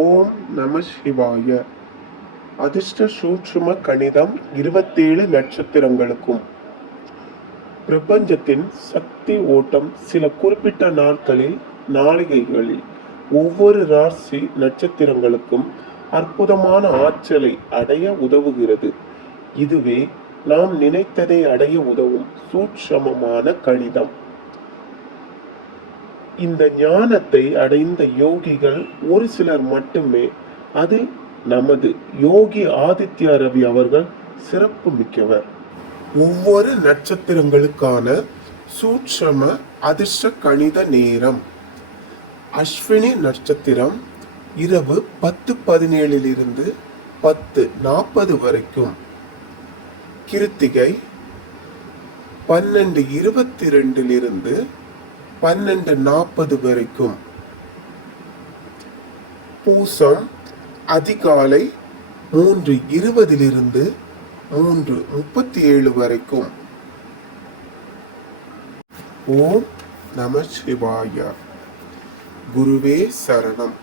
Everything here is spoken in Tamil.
ஓம் நம சிவாய. அதிர்ஷ்ட சூட்சும கணிதம் 27 நட்சத்திரங்களுக்கும். பிரபஞ்சத்தின் சக்தி ஓட்டம் சில குறிப்பிட்ட நாட்களில் நாளிகைகளில் ஒவ்வொரு ராசி நட்சத்திரங்களுக்கும் அற்புதமான ஆற்றலை அடைய உதவுகிறது. இதுவே நாம் நினைத்ததை அடைய உதவும் சூட்சமமான கணிதம். இந்த ஞானத்தை அடைந்த யோகிகள் ஒரு சிலர் மட்டுமே. அதில் நமது யோகி ஆதித்ய ரவி அவர்கள் சிறப்பு மிக்கவர். ஒவ்வொரு நட்சத்திரங்களுக்கான சூட்சம அதிர்ஷ்ட கணித நேரம். அஸ்வினி நட்சத்திரம் இரவு 10:17 10:40 வரைக்கும். கிருத்திகை 12:22 12:40 வரைக்கும். பூசம் அதிகாலை 3:20 3:37 வரைக்கும். ஓம் நம சிவாய. குருவே சரணம்.